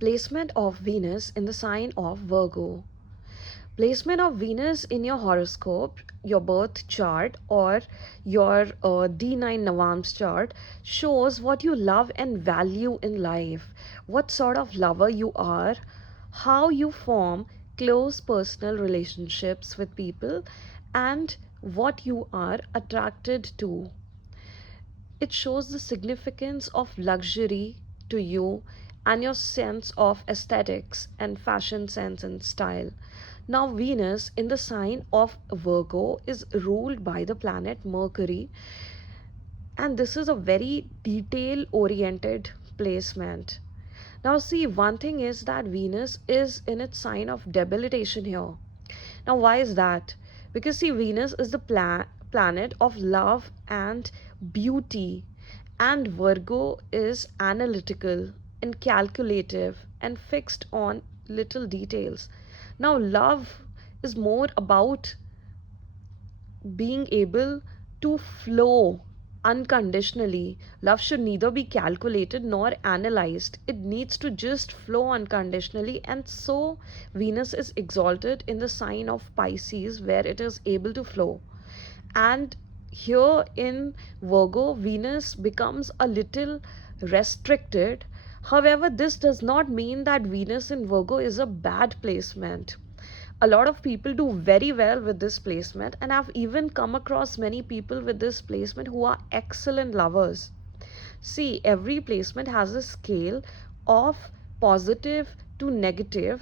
Placement of Venus in the sign of Virgo. Placement of Venus in your horoscope, your birth chart, or your D9 Navam's chart shows what you love and value in life, what sort of lover you are, how you form close personal relationships with people, and what you are attracted to. It shows the significance of luxury to you and your sense of aesthetics and fashion sense and style. Now, Venus in the sign of Virgo is ruled by the planet Mercury, and this is a very detail oriented placement. Now, see, one thing is that Venus is in its sign of debilitation here. Now, why is that? Because, see, Venus is the planet of love and beauty, and Virgo is analytical and calculative and fixed on little details. Now, love is more about being able to flow unconditionally. Love should neither be calculated nor analyzed. It needs to just flow unconditionally. And so, Venus is exalted in the sign of Pisces, where it is able to flow. And here in Virgo, Venus becomes a little restricted. However, this does not mean that Venus in Virgo is a bad placement. A lot of people do very well with this placement, and I've even come across many people with this placement who are excellent lovers. See, every placement has a scale of positive to negative,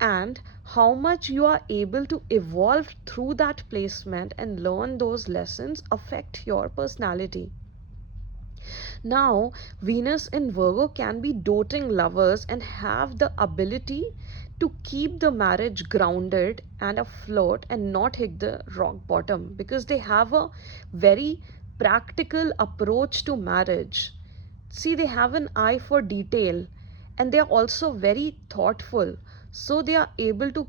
and how much you are able to evolve through that placement and learn those lessons affect your personality. Now, Venus in Virgo can be doting lovers and have the ability to keep the marriage grounded and afloat and not hit the rock bottom, because they have a very practical approach to marriage. See, they have an eye for detail, and they are also very thoughtful. So they are able to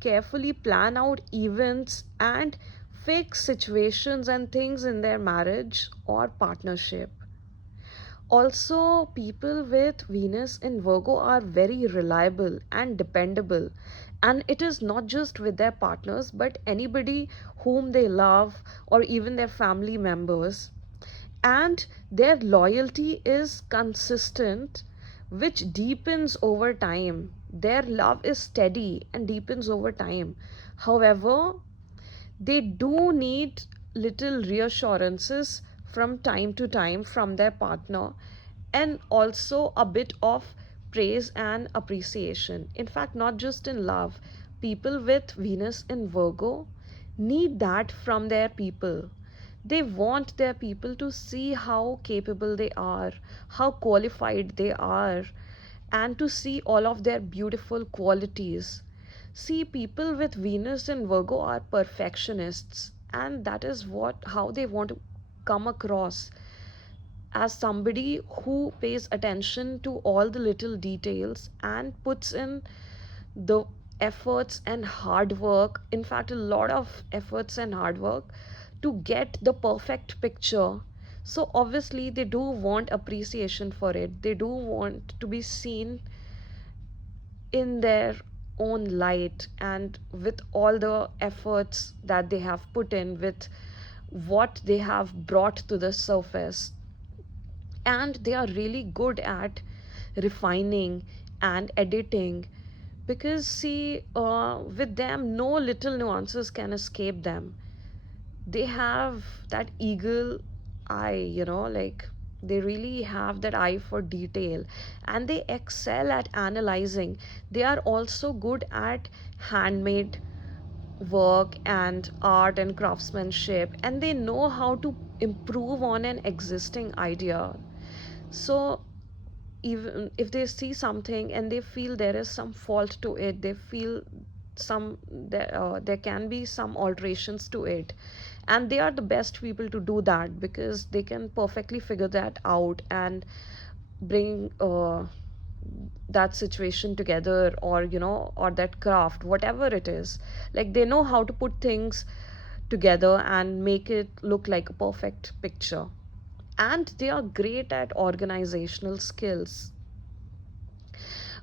carefully plan out events and fix situations and things in their marriage or partnership. Also, people with Venus in Virgo are very reliable and dependable. And it is not just with their partners, but anybody whom they love or even their family members. And their loyalty is consistent, which deepens over time. Their love is steady and deepens over time. However, they do need little reassurances from time to time from their partner, and also a bit of praise and appreciation. In fact, not just in love, people with Venus in Virgo need that from their people. They want their people to see how capable they are, how qualified they are, and to see all of their beautiful qualities. See, people with Venus in Virgo are perfectionists, and that is what how they want to come across as somebody who pays attention to all the little details and puts in the efforts and hard work, in fact, a lot of efforts and hard work to get the perfect picture. So, obviously, they do want appreciation for it, they do want to be seen in their own light and with all the efforts that they have put in, with what they have brought to the surface. And they are really good at refining and editing, because see, with them no little nuances can escape them. They have that eagle eye, like they really have that eye for detail, and they excel at analyzing. They are also good at handmade work and art and craftsmanship, and they know how to improve on an existing idea. So even if they see something and they feel there is some fault to it, they feel there can be some alterations to it, and they are the best people to do that, because they can perfectly figure that out and bring that situation together, or or that craft, whatever it is. Like, they know how to put things together and make it look like a perfect picture. And they are great at organizational skills.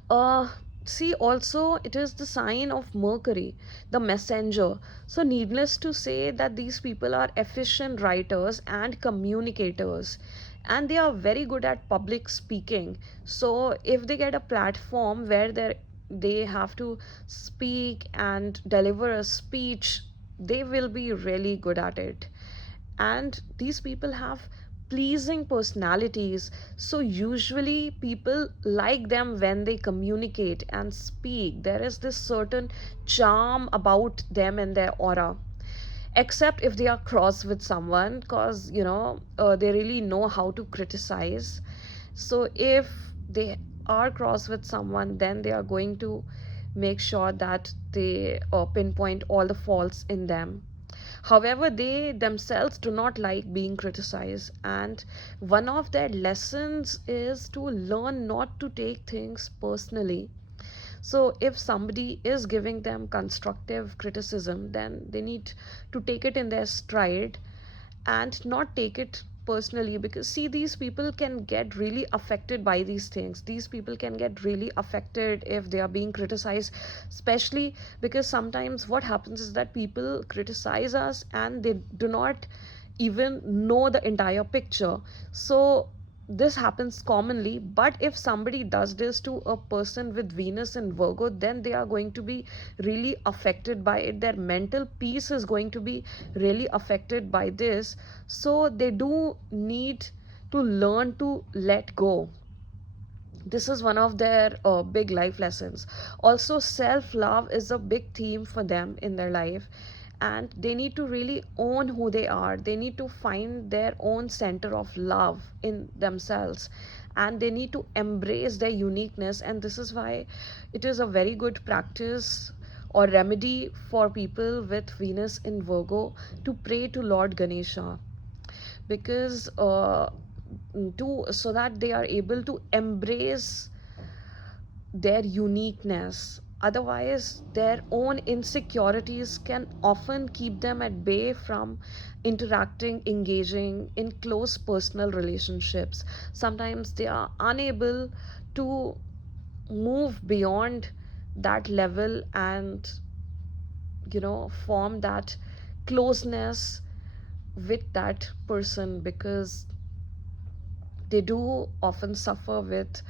Uh, See, also, it is the sign of Mercury, the messenger. So, needless to say, that these people are efficient writers and communicators, and they are very good at public speaking. So, if they get a platform where they have to speak and deliver a speech, they will be really good at it. And these people have pleasing personalities, so usually people like them when they communicate and speak. There is this certain charm about them and their aura, except if they are cross with someone, because they really know how to criticize. So if they are cross with someone, then they are going to make sure that they pinpoint all the faults in them. However, they themselves do not like being criticized, and one of their lessons is to learn not to take things personally. So, if somebody is giving them constructive criticism, then they need to take it in their stride and not take it personally, because see, these people can get really affected by these things. These people can get really affected if they are being criticized, especially because sometimes what happens is that people criticize us and they do not even know the entire picture. So this happens commonly, but if somebody does this to a person with Venus in Virgo, then they are going to be really affected by it. Their mental peace is going to be really affected by this. So they do need to learn to let go. This is one of their big life lessons. Also, self love is a big theme for them in their life, and they need to really own who they are. They need to find their own center of love in themselves, and they need to embrace their uniqueness. And this is why it is a very good practice or remedy for people with Venus in Virgo to pray to Lord Ganesha, because to so that they are able to embrace their uniqueness. Otherwise, their own insecurities can often keep them at bay from interacting, engaging in close personal relationships. Sometimes they are unable to move beyond that level and form that closeness with that person, because they do often suffer with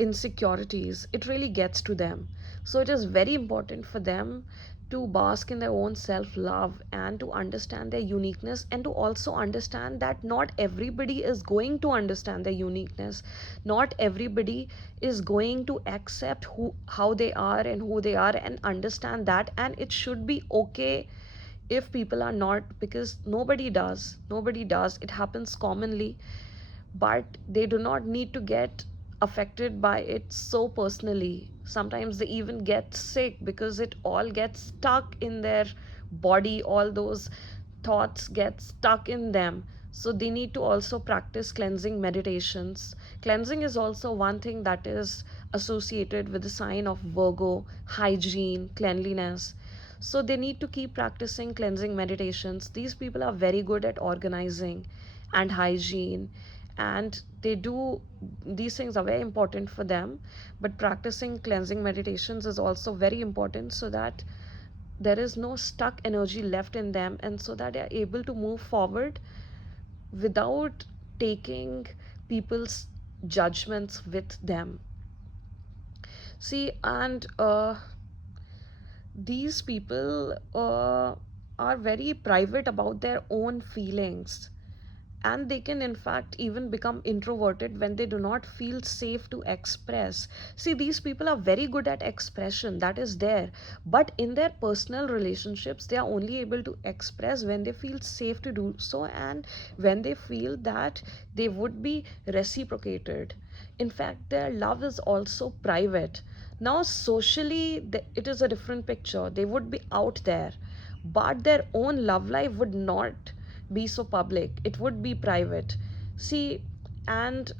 insecurities. It really gets to them. So it is very important for them to bask in their own self love and to understand their uniqueness, and to also understand that not everybody is going to understand their uniqueness. Not everybody is going to accept how they are and who they are and understand that, and it should be okay if people are not, because nobody does, it happens commonly. But they do not need to get affected by it so personally. Sometimes they even get sick because it all gets stuck in their body, all those thoughts get stuck in them. So they need to also practice cleansing meditations. Cleansing is also one thing that is associated with the sign of Virgo: hygiene, cleanliness. So they need to keep practicing cleansing meditations. These people are very good at organizing and hygiene, and they do, these things are very important for them. But practicing cleansing meditations is also very important, so that there is no stuck energy left in them, and so that they are able to move forward without taking people's judgments with them. See, and these people are very private about their own feelings, and they can in fact even become introverted when they do not feel safe to express. See, these people are very good at expression, that is there, but in their personal relationships they are only able to express when they feel safe to do so, and when they feel that they would be reciprocated. In fact, their love is also private. Now socially it is a different picture, they would be out there, but their own love life would not be so public, it would be private. See, and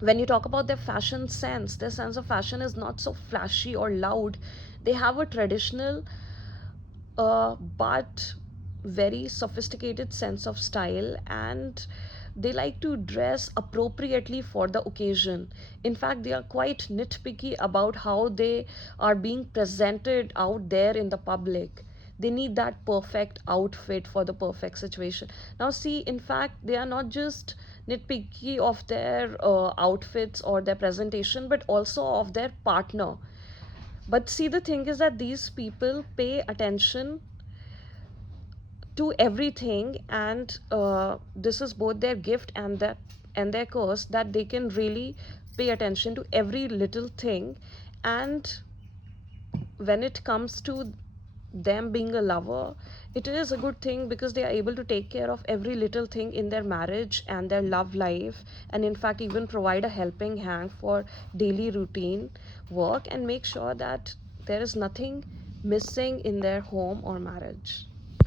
when you talk about their fashion sense, their sense of fashion is not so flashy or loud. They have a traditional but very sophisticated sense of style, and They like to dress appropriately for the occasion. In fact, they are quite nitpicky about how they are being presented out there in the public. They need that perfect outfit for the perfect situation. Now see, in fact, they are not just nitpicky of their outfits or their presentation, but also of their partner. But see, the thing is that these people pay attention to everything, and this is both their gift and their curse, that they can really pay attention to every little thing. And when it comes to them being a lover, it is a good thing because they are able to take care of every little thing in their marriage and their love life, and in fact even provide a helping hand for daily routine work and make sure that there is nothing missing in their home or marriage.